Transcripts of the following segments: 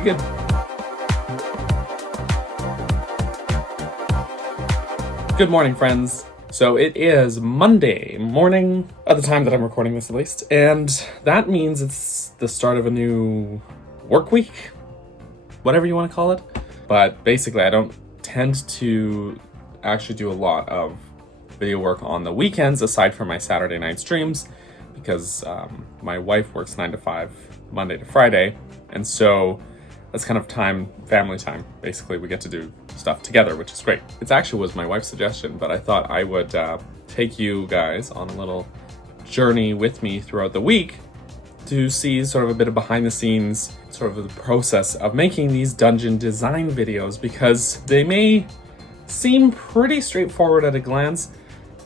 actually good. Good morning, friends. So it is Monday morning, at the time that I'm recording this at least, and that means it's the start of a new work week, whatever you want to call it. But basically, I don't tend to actually do a lot of video work on the weekends aside from my Saturday night streams, because my wife works 9 to 5 Monday to Friday, and so that's kind of family time. Basically, we get to do stuff together, which is great. It actually was my wife's suggestion, but I thought I would take you guys on a little journey with me throughout the week to see sort of a bit of behind the scenes, sort of the process of making these dungeon design videos, because they may seem pretty straightforward at a glance,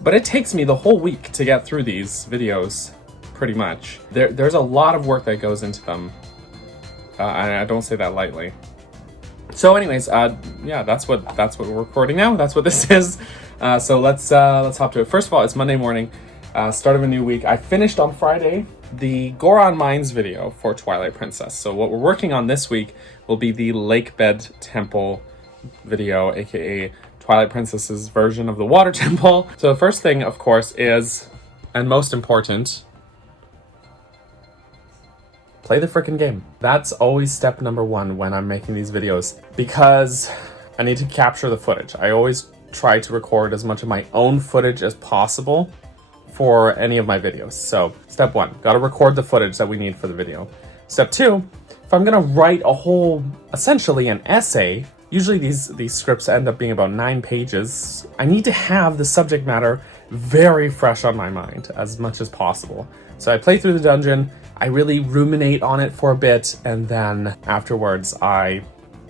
but it takes me the whole week to get through these videos, pretty much. There's a lot of work that goes into them, and I don't say that lightly. So anyways, yeah, that's what we're recording now. That's what this is. So let's hop to it. First of all, it's Monday morning, start of a new week. I finished on Friday the Goron Mines video for Twilight Princess. So what we're working on this week will be the Lakebed Temple video, aka Twilight Princess's version of the Water Temple. So the first thing, of course, is, and most important, play the frickin' game. That's always step number one when I'm making these videos, because I need to capture the footage. I always try to record as much of my own footage as possible for any of my videos. So step one, gotta record the footage that we need for the video. Step two, if I'm gonna write essentially an essay, usually these scripts end up being about 9 pages, I need to have the subject matter very fresh on my mind as much as possible. So I play through the dungeon, I really ruminate on it for a bit, and then afterwards I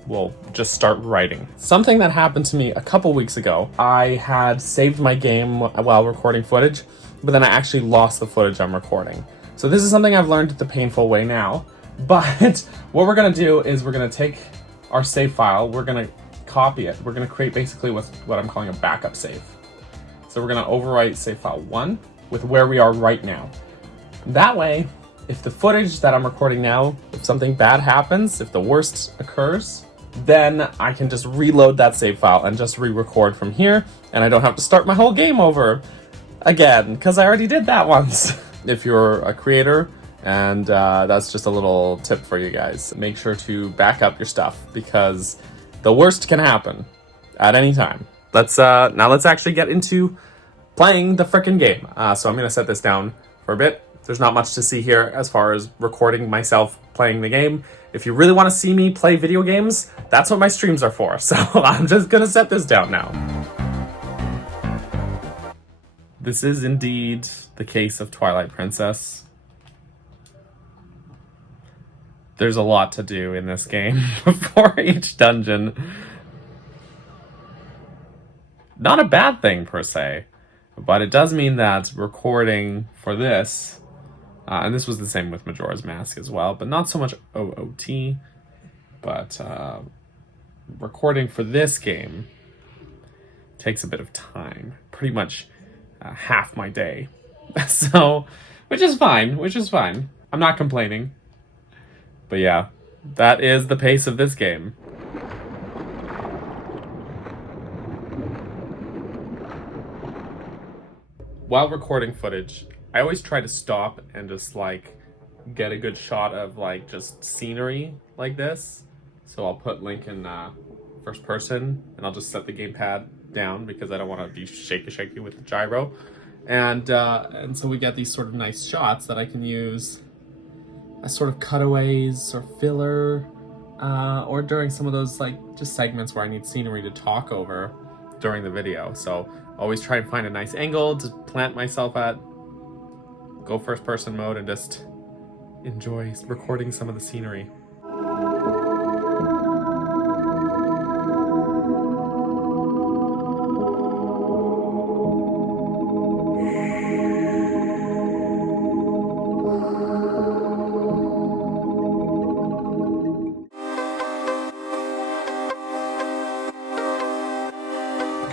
will just start writing. Something that happened to me a couple weeks ago, I had saved my game while recording footage, but then I actually lost the footage I'm recording. So this is something I've learned the painful way now, but what we're gonna do is we're gonna take our save file, we're gonna copy it, we're gonna create basically what I'm calling a backup save. So we're gonna overwrite save file 1 with where we are right now. That way, if the footage that I'm recording now, if something bad happens, if the worst occurs, then I can just reload that save file and just re-record from here, and I don't have to start my whole game over again, because I already did that once. If you're a creator, and that's just a little tip for you guys, make sure to back up your stuff, because the worst can happen at any time. Now let's actually get into playing the frickin' game. So I'm gonna set this down for a bit. There's not much to see here as far as recording myself playing the game. If you really want to see me play video games, that's what my streams are for. So I'm just gonna set this down now. This is indeed the case of Twilight Princess. There's a lot to do in this game for each dungeon. Not a bad thing per se, but it does mean that recording for this, and this was the same with Majora's Mask as well, but not so much OOT, but recording for this game takes a bit of time, pretty much half my day. So, which is fine. I'm not complaining. But yeah, that is the pace of this game. While recording footage, I always try to stop and just get a good shot of just scenery like this. So I'll put Link in first person, and I'll just set the gamepad down because I don't want to be shaky with the gyro. And so we get these sort of nice shots that I can use as sort of cutaways or filler, or during some of those just segments where I need scenery to talk over during the video. So always try and find a nice angle to plant myself at, go first person mode, and just enjoy recording some of the scenery.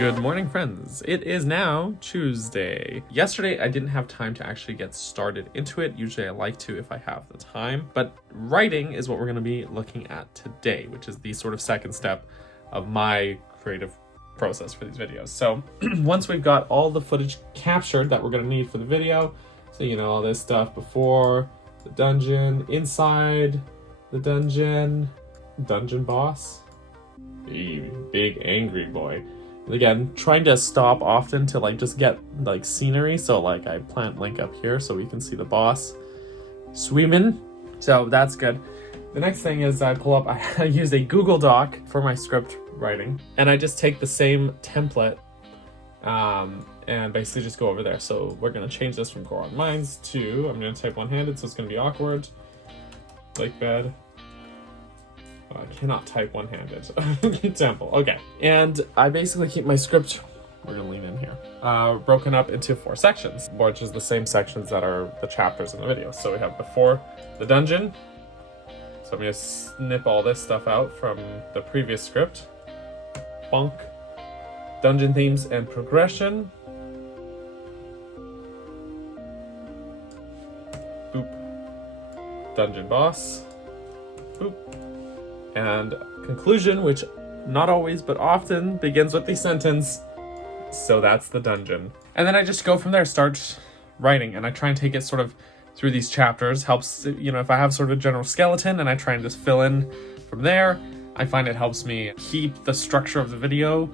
Good morning, friends. It is now Tuesday. Yesterday, I didn't have time to actually get started into it. Usually I like to if I have the time, but writing is what we're gonna be looking at today, which is the sort of second step of my creative process for these videos. So once we've got all the footage captured that we're gonna need for the video, so you know, all this stuff before the dungeon, inside the dungeon boss, big angry boy. And again, trying to stop often to like just get like scenery. So like I plant Link up here so we can see the boss swimming. So that's good. The next thing is I use a Google Doc for my script writing, and I just take the same template and basically just go over there. So we're gonna change this from Goron Mines to, I'm gonna type one-handed, so it's gonna be awkward. Lake bed. I cannot type one-handed. Example. Okay. And I basically keep my script, we're gonna lean in here, broken up into 4 sections, which is the same sections that are the chapters in the video. So we have before the dungeon. So I'm gonna snip all this stuff out from the previous script. Bonk. Dungeon themes and progression. Boop. Dungeon boss. Boop. And conclusion, which not always but often begins with the sentence, so that's the dungeon. And then I just go from there, start writing, and I try and take it sort of through these chapters. Helps, you know, if I have sort of a general skeleton and I try and just fill in from there, I find it helps me keep the structure of the video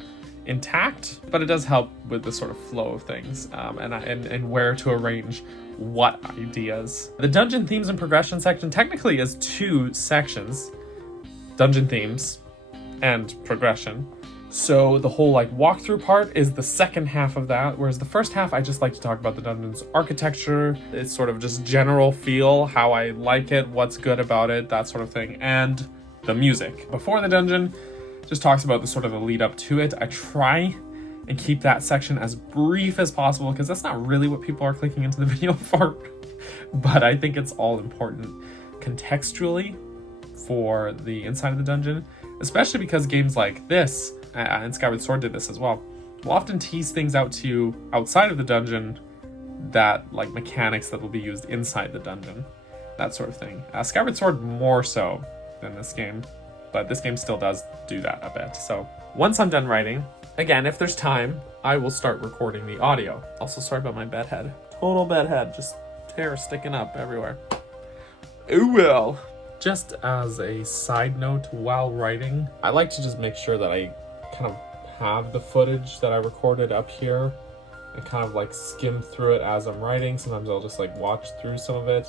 intact, but it does help with the sort of flow of things and where to arrange what ideas. The dungeon themes and progression section technically is 2 sections. Dungeon themes and progression. So the whole like walkthrough part is the second half of that, whereas the first half I just like to talk about the dungeon's architecture, its sort of just general feel, how I like it, what's good about it, that sort of thing, and the music. Before the dungeon just talks about the sort of the lead up to it. I try and keep that section as brief as possible because that's not really what people are clicking into the video for, but I think it's all important contextually for the inside of the dungeon, especially because games like this, and Skyward Sword did this as well, will often tease things out to you outside of the dungeon, that like mechanics that will be used inside the dungeon, that sort of thing. Skyward Sword more so than this game, but this game still does do that a bit. So once I'm done writing, again, if there's time, I will start recording the audio. Also, sorry about my bedhead. Total bedhead, just hair sticking up everywhere. Oh well. Just as a side note, while writing, I like to just make sure that I kind of have the footage that I recorded up here and kind of like skim through it as I'm writing. Sometimes I'll just like watch through some of it,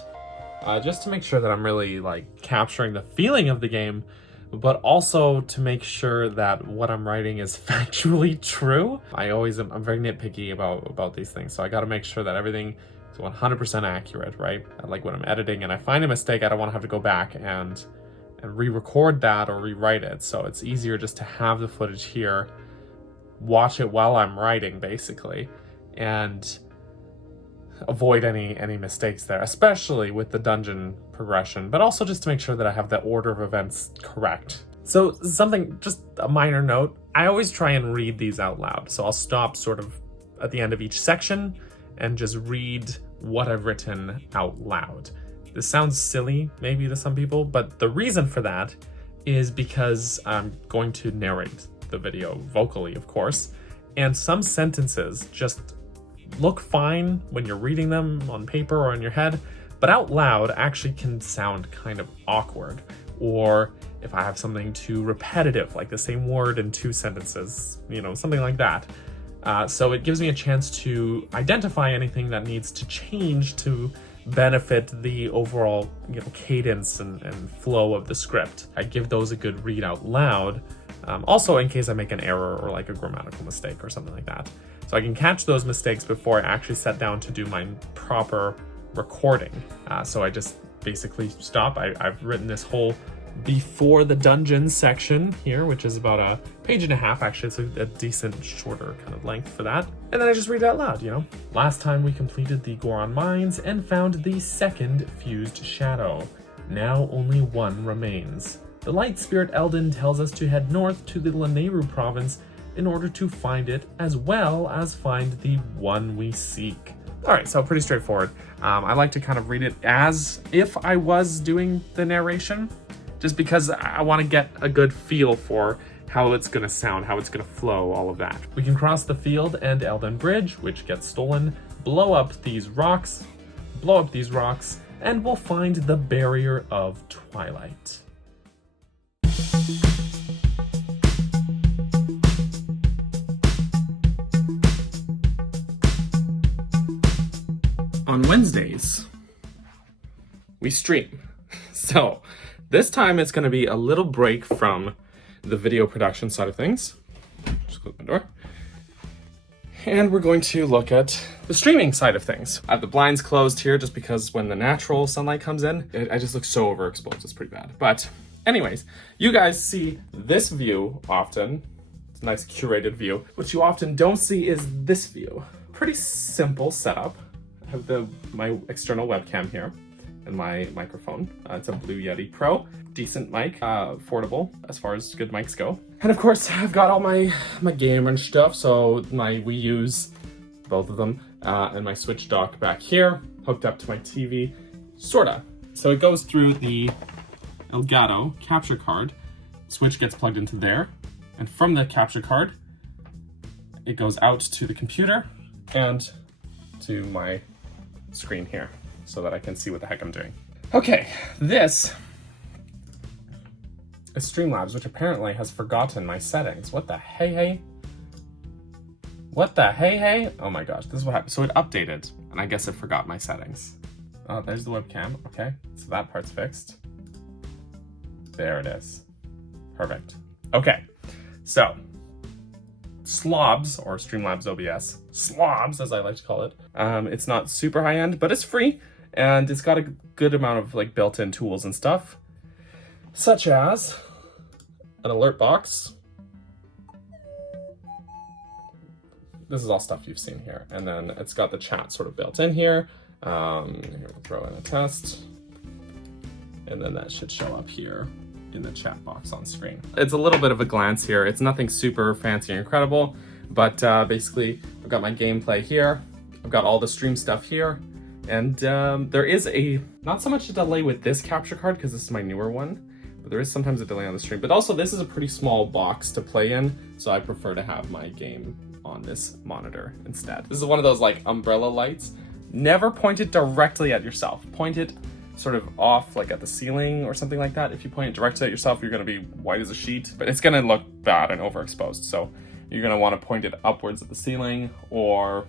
just to make sure that I'm really like capturing the feeling of the game, but also to make sure that what I'm writing is factually true. I'm very nitpicky about these things, so I got to make sure that everything 100% accurate, right? Like when I'm editing and I find a mistake, I don't want to have to go back and re-record that or rewrite it. So it's easier just to have the footage here, watch it while I'm writing basically, and avoid any mistakes there, especially with the dungeon progression, but also just to make sure that I have the order of events correct. So just a minor note, I always try and read these out loud. So I'll stop sort of at the end of each section and just read what I've written out loud. This sounds silly maybe to some people, but the reason for that is because I'm going to narrate the video vocally, of course, and some sentences just look fine when you're reading them on paper or in your head, but out loud actually can sound kind of awkward, or if I have something too repetitive, like the same word in 2 sentences, you know, something like that. So it gives me a chance to identify anything that needs to change to benefit the overall, you know, cadence and flow of the script. I give those a good read out loud, also in case I make an error or like a grammatical mistake or something like that. So I can catch those mistakes before I actually sit down to do my proper recording. So I just basically stop. I've written this whole before the dungeon section here, which is about a page and a half. Actually, it's a decent shorter kind of length for that. And then I just read it out loud, you know. Last time we completed the Goron Mines and found the second fused shadow. Now only one remains. The Light Spirit Eldin tells us to head north to the Lanayru province in order to find it, as well as find the one we seek. All right, so pretty straightforward. I like to kind of read it as if I was doing the narration, just because I want to get a good feel for how it's going to sound, how it's going to flow, all of that. We can cross the field and Elden Bridge, which gets stolen, blow up these rocks, and we'll find the Barrier of Twilight. On Wednesdays, we stream. So this time it's going to be a little break from the video production side of things. Just close my door. And we're going to look at the streaming side of things. I have the blinds closed here just because when the natural sunlight comes in, I just look so overexposed. It's pretty bad. But anyways, you guys see this view often. It's a nice curated view. What you often don't see is this view. Pretty simple setup. I have my external webcam here and my microphone. It's a Blue Yeti Pro. Decent mic, affordable as far as good mics go. And of course, I've got all my gamer stuff. So my Wii U's, both of them, and my Switch dock back here, hooked up to my TV, sorta. So it goes through the Elgato capture card. Switch gets plugged into there. And from the capture card, it goes out to the computer and to my screen here so that I can see what the heck I'm doing. Okay, this is Streamlabs, which apparently has forgotten my settings. What the hey? What the hey? Oh my gosh, this is what happened. So it updated, and I guess it forgot my settings. Oh, there's the webcam. Okay, so that part's fixed. There it is. Perfect. Okay, so Slobs, or Streamlabs OBS, Slobs as I like to call it. It's not super high end, but it's free, and it's got a good amount of like built-in tools and stuff, such as an alert box. This is all stuff you've seen here, and then it's got the chat sort of built in here. Here we'll throw in a test, and then that should show up here in the chat box on screen. It's a little bit of a glance here. It's nothing super fancy or incredible, but basically I've got my gameplay here. I've got all the stream stuff here, and there is not so much a delay with this capture card because this is my newer one, but there is sometimes a delay on the stream. But also this is a pretty small box to play in, so I prefer to have my game on this monitor instead. This is one of those like umbrella lights. Never point it directly at yourself. Point it sort of off, like at the ceiling or something like that. If you point it directly at yourself, you're gonna be white as a sheet, but it's gonna look bad and overexposed. So you're gonna wanna point it upwards at the ceiling or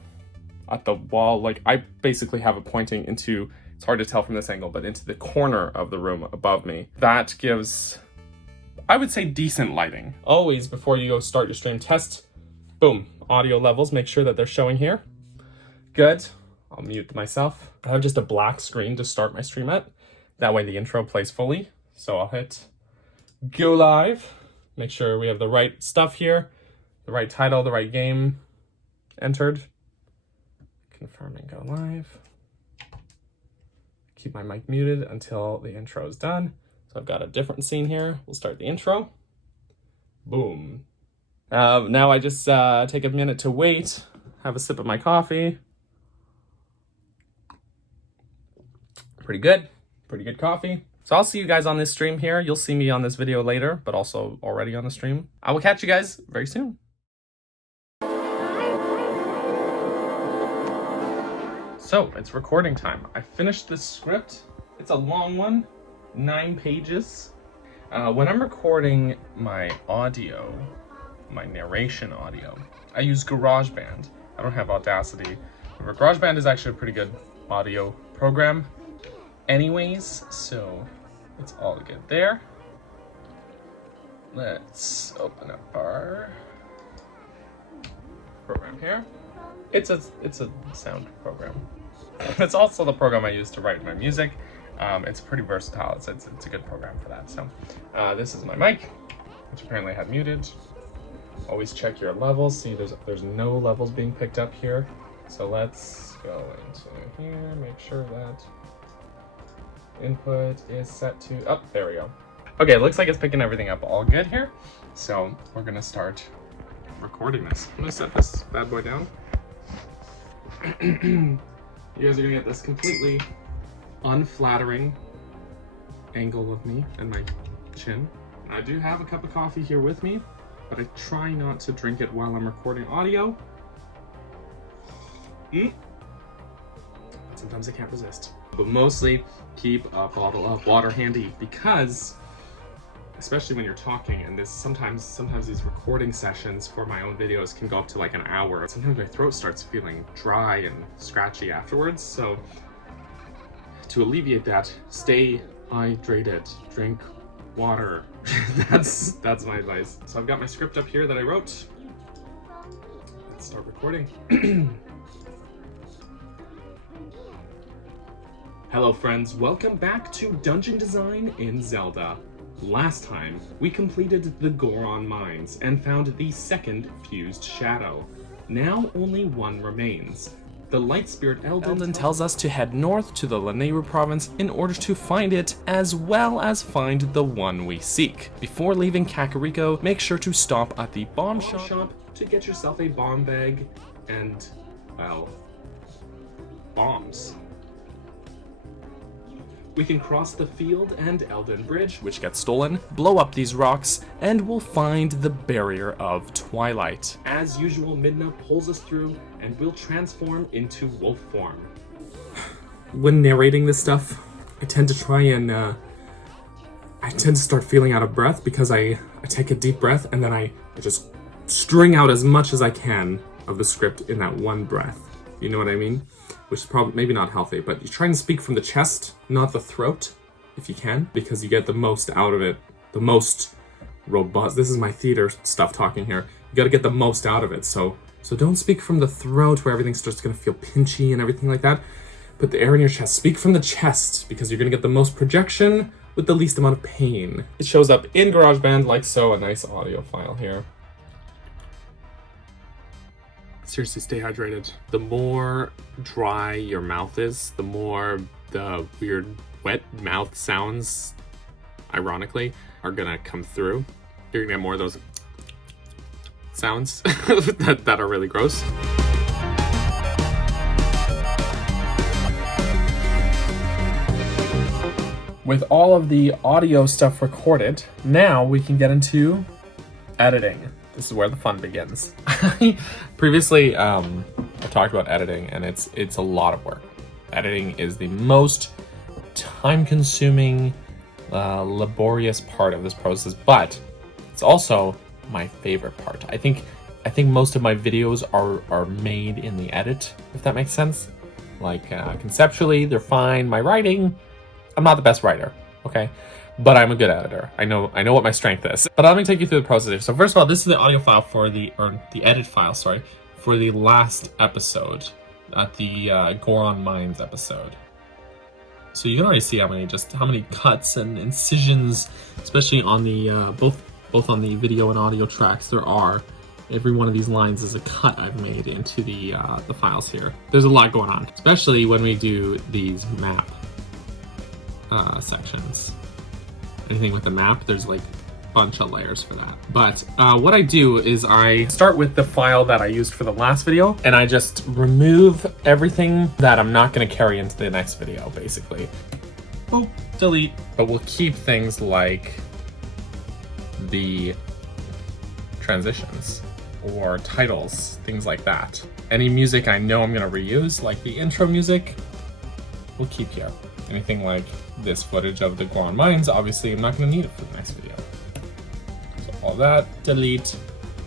at the wall. Like I basically have it pointing into, it's hard to tell from this angle, but into the corner of the room above me. That gives, I would say, decent lighting. Always, before you go start your stream, test, boom, audio levels, make sure that they're showing here. Good. I'll mute myself. I have just a black screen to start my stream at. That way the intro plays fully. So I'll hit go live. Make sure we have the right stuff here, the right title, the right game entered. Confirm and go live. Keep my mic muted until the intro is done. So I've got a different scene here. We'll start the intro. Boom. Now I just take a minute to wait, have a sip of my coffee. Pretty good coffee. So I'll see you guys on this stream here. You'll see me on this video later, but also already on the stream. I will catch you guys very soon. So it's recording time. I finished this script. It's a long one, 9 pages. When I'm recording my audio, my narration audio, I use GarageBand. I don't have Audacity. But GarageBand is actually a pretty good audio program anyways, so it's all good there. Let's open up our program here. It's a sound program. It's also the program I use to write my music. It's pretty versatile. It's a good program for that. So this is my mic, which apparently I had muted. Always check your levels. See, there's no levels being picked up here. So let's go into here, make sure that input is set to, oh, there we go. Okay, it looks like it's picking everything up all good here. So we're gonna start recording this. I'm gonna set this bad boy down. You guys are gonna get this completely unflattering angle of me and my chin. I do have a cup of coffee here with me, but I try not to drink it while I'm recording audio. But sometimes I can't resist. But mostly keep a bottle of water handy because, especially when you're talking, and this sometimes these recording sessions for my own videos can go up to like an hour. Sometimes my throat starts feeling dry and scratchy afterwards. So to alleviate that, stay hydrated, drink water. That's my advice. So I've got my script up here that I wrote. Let's start recording. Hello friends, welcome back to Dungeon Design in Zelda. Last time, we completed the Goron Mines and found the second fused shadow. Now only one remains. The Light Spirit Eldon tells us to head north to the Lanayru province in order to find it, as well as find the one we seek. Before leaving Kakariko, make sure to stop at the bomb shop to get yourself a bomb bag and, well, bombs. We can cross the field and Eldon Bridge, which gets stolen, blow up these rocks, and we'll find the Barrier of Twilight. As usual, Midna pulls us through, and we'll transform into wolf form. When narrating this stuff, I tend to try and, I tend to start feeling out of breath because I take a deep breath and then I just string out as much as I can of the script in that one breath. You know what I mean? Which is probably maybe not healthy, but you try and speak from the chest, not the throat, if you can, because you get the most out of it, the most robust. This is my theater stuff talking here. You got to get the most out of it. So don't speak from the throat where everything starts going to feel pinchy and everything like that. Put the air in your chest. Speak from the chest because you're going to get the most projection with the least amount of pain. It shows up in GarageBand like so. A nice audio file here. Seriously, stay hydrated. The more dry your mouth is, the more the weird wet mouth sounds, ironically, are gonna come through. You're gonna get more of those sounds that are really gross. With all of the audio stuff recorded, now we can get into editing. This is where the fun begins. Previously, I talked about editing, and it's a lot of work. Editing is the most time-consuming, laborious part of this process, but it's also my favorite part. I think most of my videos are made in the edit, if that makes sense. Like conceptually, they're fine. My writing, I'm not the best writer, okay? But I'm a good editor. I know what my strength is. But let me take you through the process here. So first of all, this is the audio file for the edit file, sorry, for the last episode, at the Goron Mines episode. So you can already see how many cuts and incisions, especially on the both on the video and audio tracks there are. Every one of these lines is a cut I've made into the files here. There's a lot going on, especially when we do these map sections. Anything with the map, there's like a bunch of layers for that. But what I do is I start with the file that I used for the last video, and I just remove everything that I'm not going to carry into the next video, basically. Oh, delete. But we'll keep things like the transitions or titles, things like that. Any music I know I'm going to reuse, like the intro music, we'll keep here. Anything like this footage of the Goron Mines, obviously I'm not going to need it for the next video. So all that, delete.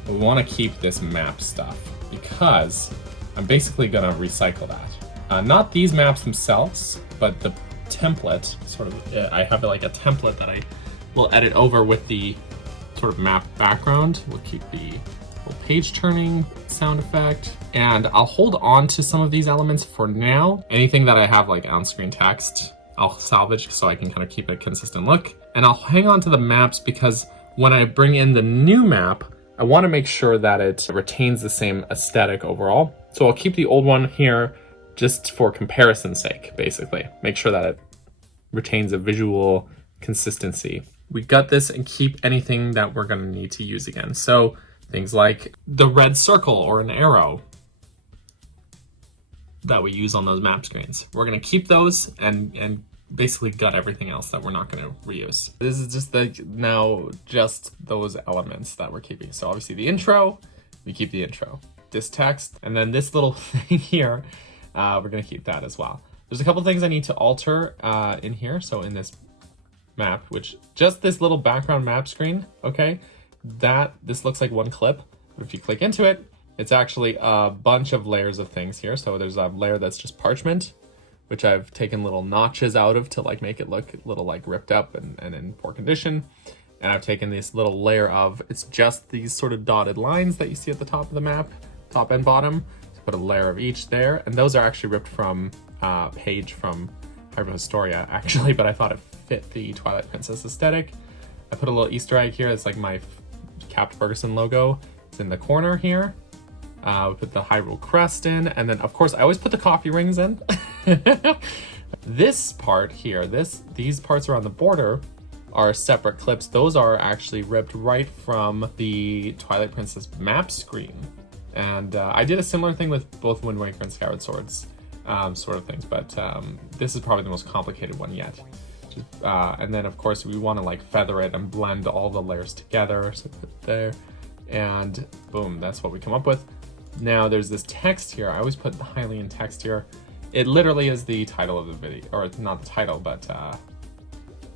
But we want to keep this map stuff because I'm basically going to recycle that. Not these maps themselves, but the template, sort of, I have like a template that I will edit over with the sort of map background. We'll keep the little page turning sound effect, and I'll hold on to some of these elements for now. Anything that I have like on-screen text, I'll salvage so I can kind of keep a consistent look. And I'll hang on to the maps because when I bring in the new map, I want to make sure that it retains the same aesthetic overall. So I'll keep the old one here just for comparison's sake, basically. Make sure that it retains a visual consistency. We gut this and keep anything that we're going to need to use again. So Things like the red circle or an arrow that we use on those map screens. We're gonna keep those and basically gut everything else that we're not gonna reuse. This is just just those elements that we're keeping. So obviously the intro, we keep the intro. This text, and then this little thing here, we're gonna keep that as well. There's a couple things I need to alter in here. So in this map, which just this little background map screen, okay, this looks like one clip, but if you click into it, it's actually a bunch of layers of things here. So there's a layer that's just parchment, which I've taken little notches out of to like make it look a little like ripped up and in poor condition. And I've taken this little layer of, it's just these sort of dotted lines that you see at the top of the map, top and bottom. So put a layer of each there. And those are actually ripped from a page from Hyperhistoria actually, but I thought it fit the Twilight Princess aesthetic. I put a little Easter egg here. It's like my Capt Ferguson logo. It's in the corner here. We put the Hyrule crest in, and then of course I always put the coffee rings in. This part here, these parts around the border are separate clips. Those are actually ripped right from the Twilight Princess map screen. And I did a similar thing with both Wind Waker and Skyward Swords sort of things, but this is probably the most complicated one yet. And then of course we want to like feather it and blend all the layers together. So put it there, and boom, that's what we come up with. Now there's this text here. I always put the Hylian text here. It literally is the title of the video, or it's not the title, but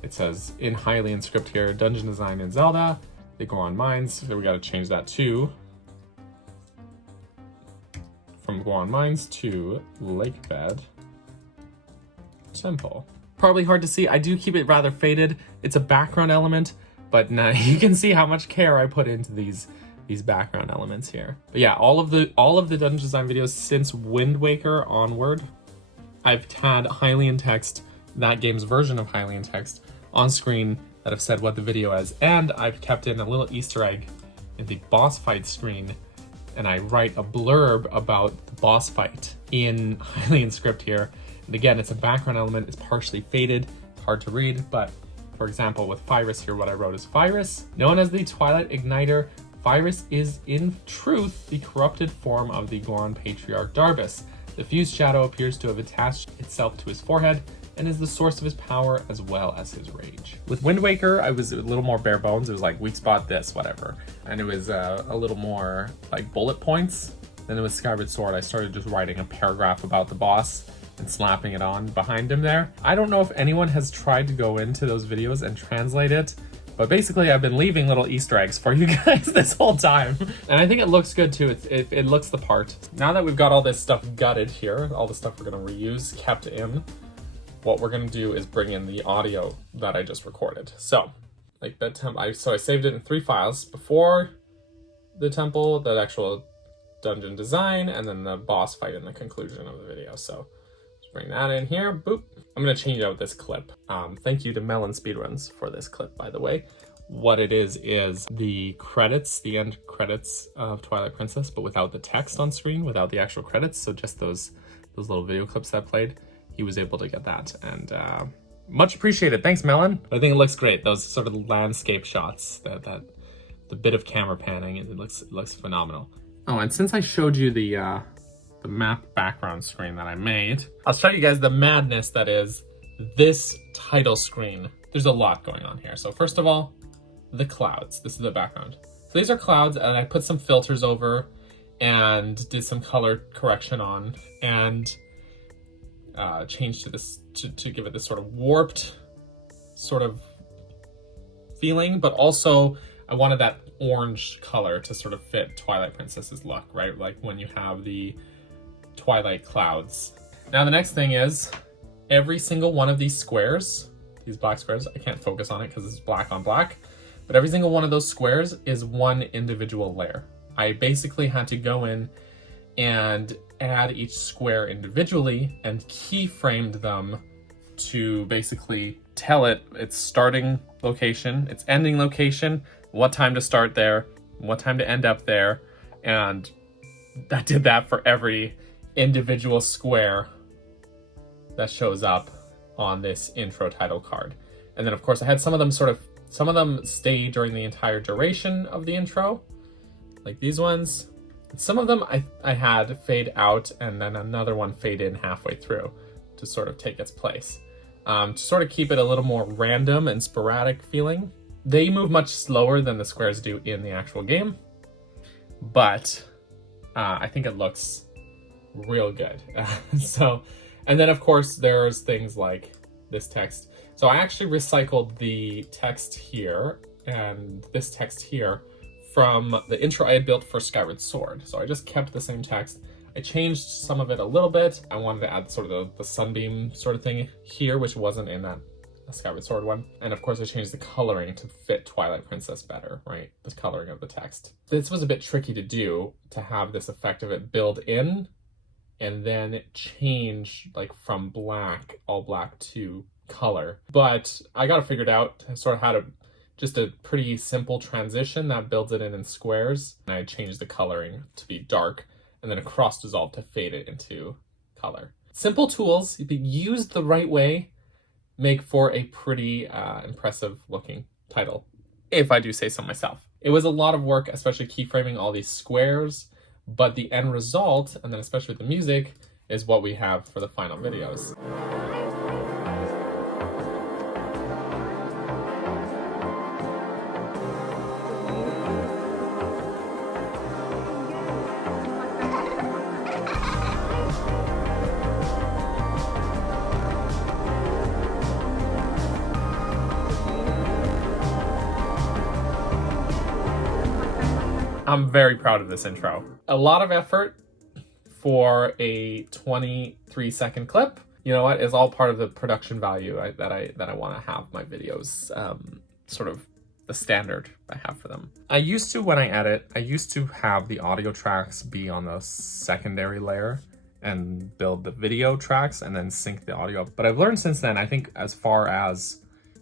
it says in Hylian script here, dungeon design in Zelda, the Goron Mines. So we got to change that to, from Goron Mines to Lakebed Temple. Probably hard to see. I do keep it rather faded. It's a background element, but now you can see how much care I put into these background elements here. But yeah, all of the dungeon design videos since Wind Waker onward, I've had Hylian text, that game's version of Hylian text, on screen that have said what the video is, and I've kept in a little Easter egg in the boss fight screen, and I write a blurb about the boss fight in Hylian script here. And again, it's a background element, it's partially faded, hard to read, but for example, with Pyrus here, what I wrote is Pyrus, known as the Twilight Igniter, Pyrus is in truth the corrupted form of the Goron patriarch Darbus. The fused shadow appears to have attached itself to his forehead and is the source of his power as well as his rage. With Wind Waker, I was a little more bare bones. It was like weak spot this, whatever. And it was a little more like bullet points. Then with Skyward Sword, I started just writing a paragraph about the boss and slapping it on behind him there. I don't know if anyone has tried to go into those videos and translate it, but basically I've been leaving little Easter eggs for you guys this whole time. And I think it looks good too. It looks the part. Now that we've got all this stuff gutted here, all the stuff we're gonna reuse, kept in, what we're gonna do is bring in the audio that I just recorded. So, like that I saved it in 3 files. Before the temple, the actual dungeon design, and then the boss fight in the conclusion of the video. So, just bring that in here, boop. I'm gonna change out this clip. Thank you to Melon Speedruns for this clip, by the way. What it is the credits, the end credits of Twilight Princess, but without the text on screen, without the actual credits. So just those little video clips that played, he was able to get that, and much appreciated. Thanks, Melon. I think it looks great. Those sort of landscape shots, the bit of camera panning, it looks phenomenal. Oh, and since I showed you the map background screen that I made, I'll show you guys the madness that is this title screen. There's a lot going on here. So first of all, the clouds. This is the background. So these are clouds, and I put some filters over and did some color correction on, and changed to this to give it this sort of warped sort of feeling, but also I wanted that orange color to sort of fit Twilight Princess's look, right? Like when you have the Twilight clouds. Now the next thing is every single one of these squares, these black squares, I can't focus on it because it's black on black, but every single one of those squares is one individual layer. I basically had to go in and add each square individually and keyframed them to basically tell it its starting location, its ending location, what time to start there, what time to end up there, and that did that for every individual square that shows up on this intro title card. And then of course I had some of them stay during the entire duration of the intro. like these ones. Some of them I had fade out and then another one fade in halfway through to sort of take its place. To sort of keep it a little more random and sporadic feeling. They move much slower than the squares do in the actual game, but I think it looks real good. And then of course there's things like this text. So I actually recycled the text here and this text here from the intro I had built for Skyward Sword. So I just kept the same text. I changed some of it a little bit. I wanted to add sort of the sunbeam sort of thing here, which wasn't in that Skyward Sword one. And of course I changed the coloring to fit Twilight Princess better, right? The coloring of the text. This was a bit tricky to do, to have this effect of it build in and then change like from black, all black to color. But I got it figured out. I sort of had just a pretty simple transition that builds it in squares. And I changed the coloring to be dark and then a cross dissolve to fade it into color. Simple tools, if used the right way, make for a pretty impressive looking title, if I do say so myself. It was a lot of work, especially keyframing all these squares, but the end result, and then especially with the music, is what we have for the final videos. I'm very proud of this intro. A lot of effort for a 23-second clip. You know what? It's all part of the production value that I want to have my videos, sort of the standard I have for them. I used to, when I edit, I used to have the audio tracks be on the secondary layer and build the video tracks and then sync the audio up. But I've learned since then, I think as far as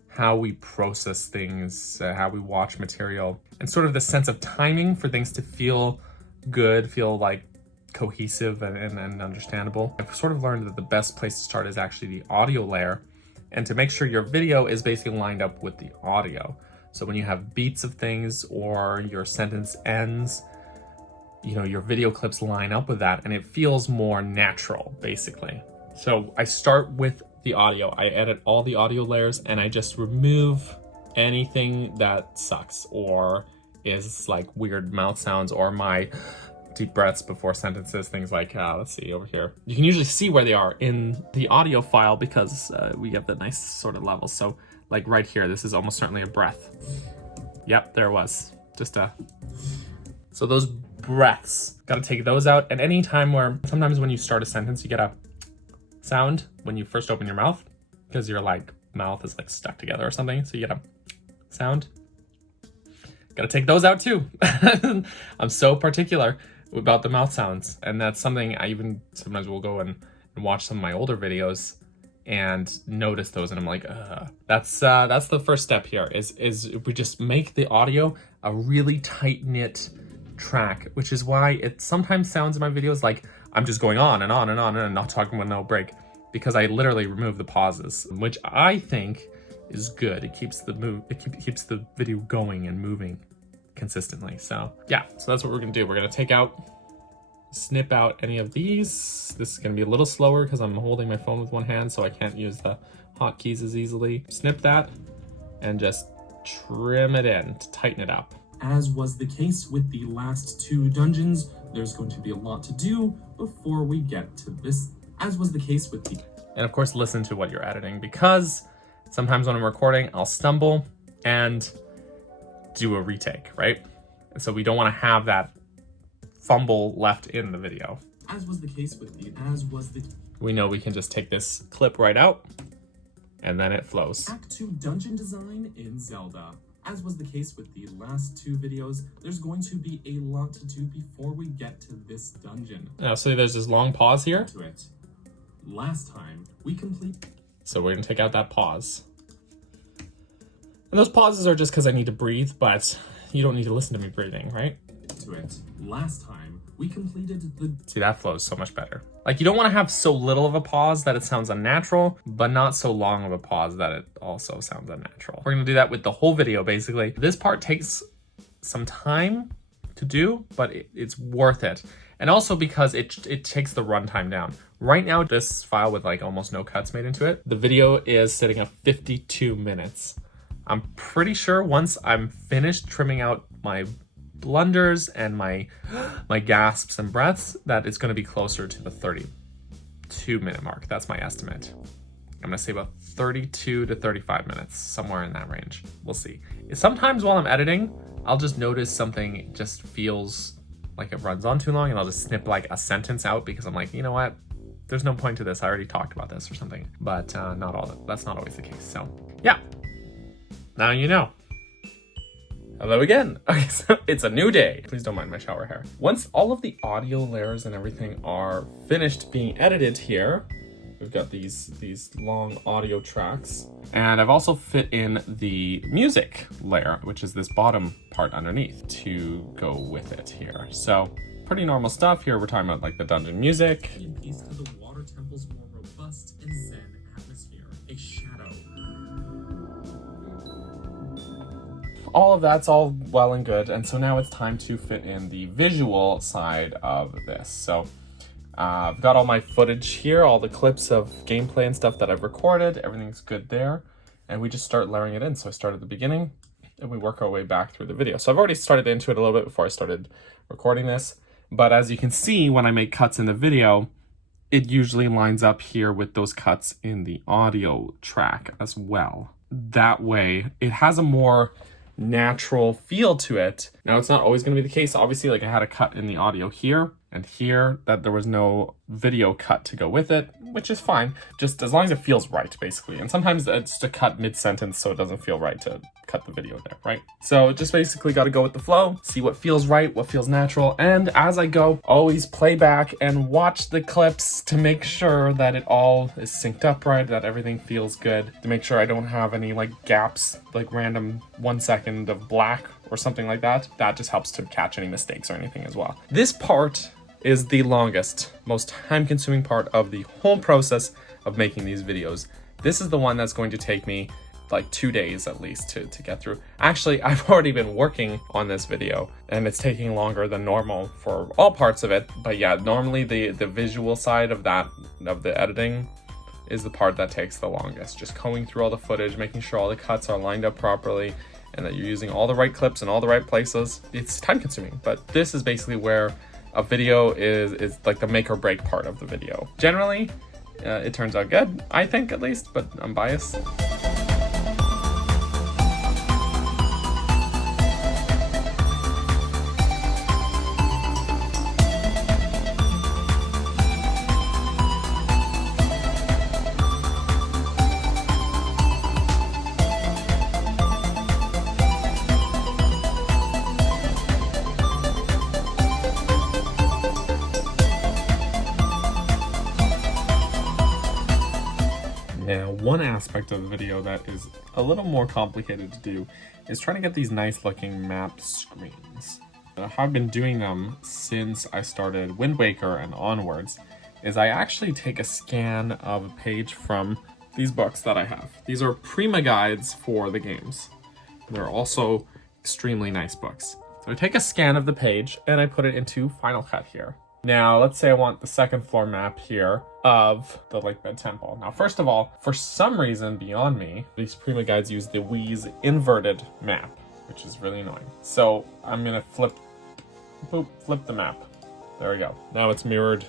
how we process things, how we watch material, and sort of the sense of timing for things to feel good, feel like cohesive and understandable. I've sort of learned that the best place to start is actually the audio layer, and to make sure your video is basically lined up with the audio. So when you have beats of things or your sentence ends, you know, your video clips line up with that and it feels more natural, basically. So I start with the audio. I edit all the audio layers and I just remove anything that sucks or is like weird mouth sounds or my deep breaths before sentences, things like, let's see over here. You can usually see where they are in the audio file because we have the nice sort of levels. So like right here, this is almost certainly a breath. Yep, there it was. Just so those breaths, gotta take those out. And any time where, sometimes when you start a sentence, you get a sound when you first open your mouth because your like mouth is like stuck together or something. So you get a sound. Gotta take those out too. I'm so particular about the mouth sounds. And that's something I even sometimes will go and watch some of my older videos and notice those and I'm like, that's the first step here is we just make the audio a really tight-knit track, which is why it sometimes sounds in my videos like I'm just going on and on and on and not talking with no break, because I literally remove the pauses, which I think is good. It keeps the video going and moving consistently. So yeah, so that's what we're gonna do. We're gonna snip out any of these. This is gonna be a little slower because I'm holding my phone with one hand, so I can't use the hotkeys as easily. Snip that and just trim it in to tighten it up. As was the case with the last two dungeons, there's going to be a lot to do before we get to this, as was the case with the... And of course, listen to what you're editing, because sometimes when I'm recording, I'll stumble and do a retake, right? And so we don't want to have that fumble left in the video. As was the case with the... We know we can just take this clip right out, and then it flows. Act 2 dungeon design in Zelda. As was the case with the last two videos, there's going to be a lot to do before we get to this dungeon. Now, so there's this long pause here. To it. Last time, we complete... So we're gonna take out that pause. And those pauses are just because I need to breathe, but you don't need to listen to me breathing, right? To it. Last time, we completed the... See, that flows so much better. Like, you don't want to have so little of a pause that it sounds unnatural, but not so long of a pause that it also sounds unnatural. We're going to do that with the whole video, basically. This part takes some time to do, but it's worth it. And also because it takes the runtime down. Right now, this file with like almost no cuts made into it, the video is sitting at 52 minutes. I'm pretty sure once I'm finished trimming out my blunders and my gasps and breaths, that it's going to be closer to the 32-minute mark. That's my estimate. I'm going to say about 32 to 35 minutes, somewhere in that range. We'll see. Sometimes while I'm editing, I'll just notice something just feels like it runs on too long, and I'll just snip like a sentence out because I'm like, you know what? There's no point to this. I already talked about this or something. But that's not always the case. So yeah, now you know. Hello again. Okay, so it's a new day. Please don't mind my shower hair. Once all of the audio layers and everything are finished being edited here, we've got these long audio tracks. And I've also fit in the music layer, which is this bottom part underneath, to go with it here. So pretty normal stuff here. We're talking about like the dungeon music. In peace to the water temple's more robust and zen atmosphere, a shadow. All of that's all well and good. And so now it's time to fit in the visual side of this. So I've got all my footage here, all the clips of gameplay and stuff that I've recorded. Everything's good there. And we just start layering it in. So I start at the beginning and we work our way back through the video. So I've already started into it a little bit before I started recording this. But as you can see, when I make cuts in the video, it usually lines up here with those cuts in the audio track as well. That way, it has a more natural feel to it. Now, it's not always going to be the case. Obviously, like I had a cut in the audio here and here that there was no video cut to go with it, which is fine. Just as long as it feels right, basically. And sometimes it's just a cut mid-sentence so it doesn't feel right to cut the video there, right? So just basically got to go with the flow, see what feels right, what feels natural. And as I go, always play back and watch the clips to make sure that it all is synced up right, that everything feels good, to make sure I don't have any like gaps, like random 1 second of black or something like that. That just helps to catch any mistakes or anything as well. This part is the longest, most time-consuming part of the whole process of making these videos. This is the one that's going to take me like 2 days at least to get through. Actually, I've already been working on this video and it's taking longer than normal for all parts of it. But yeah, normally the visual side of the editing is the part that takes the longest. Just going through all the footage, making sure all the cuts are lined up properly and that you're using all the right clips in all the right places. It's time-consuming, but this is basically where a video is like the make or break part of the video. Generally, it turns out good, I think at least, but I'm biased. Now, one aspect of the video that is a little more complicated to do is trying to get these nice looking map screens. I've been doing them since I started Wind Waker and onwards, is I actually take a scan of a page from these books that I have. These are Prima guides for the games. They're also extremely nice books. So I take a scan of the page and I put it into Final Cut here. Now, let's say I want the second floor map here of the Lakebed Temple. Now, first of all, for some reason beyond me, these Prima guides use the Wii's inverted map, which is really annoying. So I'm gonna flip the map. There we go. Now it's mirrored.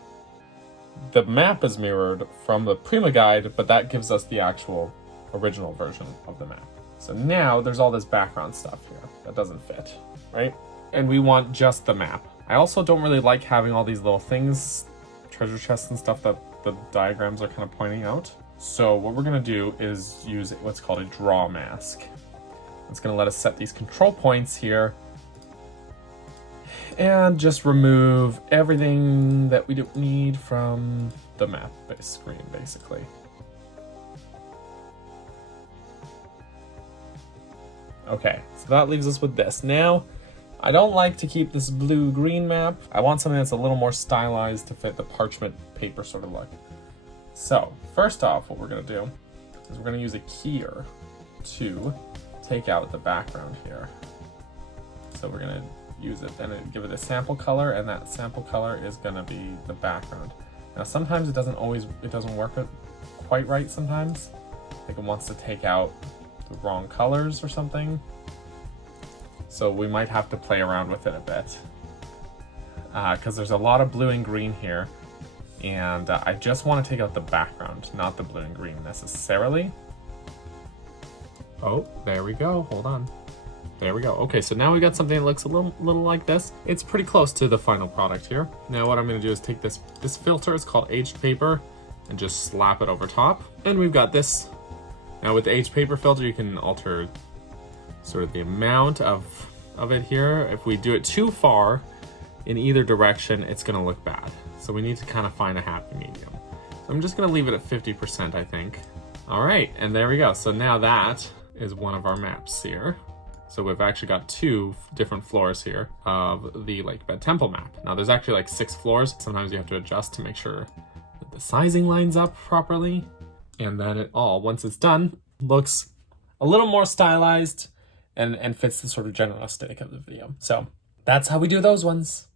The map is mirrored from the Prima guide, but that gives us the actual original version of the map. So now there's all this background stuff here that doesn't fit, right? And we want just the map. I also don't really like having all these little things, treasure chests and stuff that the diagrams are kind of pointing out. So what we're gonna do is use what's called a draw mask. It's gonna let us set these control points here and just remove everything that we don't need from the map screen, basically. Okay, so that leaves us with this. Now, I don't like to keep this blue-green map. I want something that's a little more stylized to fit the parchment paper sort of look. So, first off, what we're gonna do is we're gonna use a keyer to take out the background here. So we're gonna use it. Then give it a sample color, and that sample color is gonna be the background. Now sometimes it doesn't work quite right sometimes. Like it wants to take out the wrong colors or something. So we might have to play around with it a bit. Because there's a lot of blue and green here. And I just want to take out the background, not the blue and green necessarily. Oh, there we go. Hold on. There we go. Okay, so now we got something that looks a little like this. It's pretty close to the final product here. Now what I'm going to do is take this filter, it's called aged paper, and just slap it over top. And we've got this. Now with the aged paper filter, you can alter sort of the amount of it here. If we do it too far in either direction, it's going to look bad. So we need to kind of find a happy medium. So I'm just going to leave it at 50%, I think. All right, and there we go. So now that is one of our maps here. So we've actually got 2 different floors here of the Lake Bed Temple map. Now there's actually like 6 floors. Sometimes you have to adjust to make sure that the sizing lines up properly. And then it all, once it's done, looks a little more stylized and fits the sort of general aesthetic of the video. So that's how we do those ones.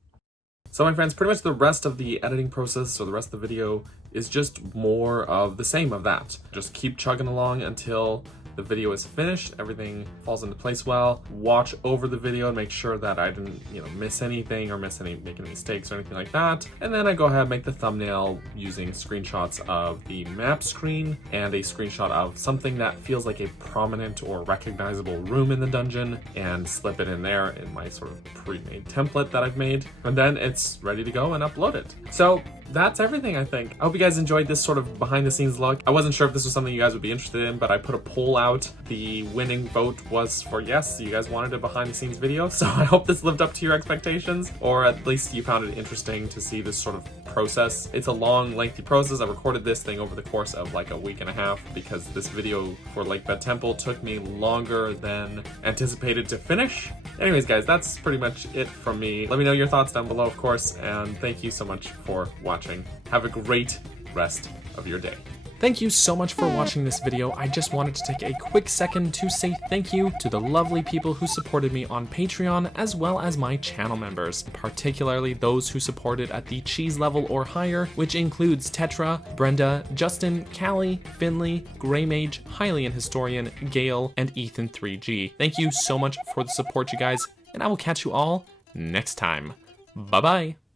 So my friends, pretty much the rest of the editing process or the rest of the video is just more of the same of that. Just keep chugging along until the video is finished, everything falls into place well. Watch over the video and make sure that I didn't, miss anything or make any mistakes or anything like that. And then I go ahead and make the thumbnail using screenshots of the map screen and a screenshot of something that feels like a prominent or recognizable room in the dungeon and slip it in there in my sort of pre-made template that I've made. And then it's ready to go and upload it. So that's everything, I think. I hope you guys enjoyed this sort of behind the scenes look. I wasn't sure if this was something you guys would be interested in, but I put a poll out. The winning vote was for yes, you guys wanted a behind the scenes video. So I hope this lived up to your expectations, or at least you found it interesting to see this sort of process. It's a long, lengthy process. I recorded this thing over the course of like a week and a half because this video for Lake Bed Temple took me longer than anticipated to finish. Anyways, guys, that's pretty much it from me. Let me know your thoughts down below, of course, and thank you so much for watching. Have a great rest of your day. Thank you so much for watching this video. I just wanted to take a quick second to say thank you to the lovely people who supported me on Patreon, as well as my channel members, particularly those who supported at the cheese level or higher, which includes Tetra, Brenda, Justin, Callie, Finley, Greymage, Hylian Historian, Gale, and Ethan3G. Thank you so much for the support, you guys, and I will catch you all next time. Bye-bye.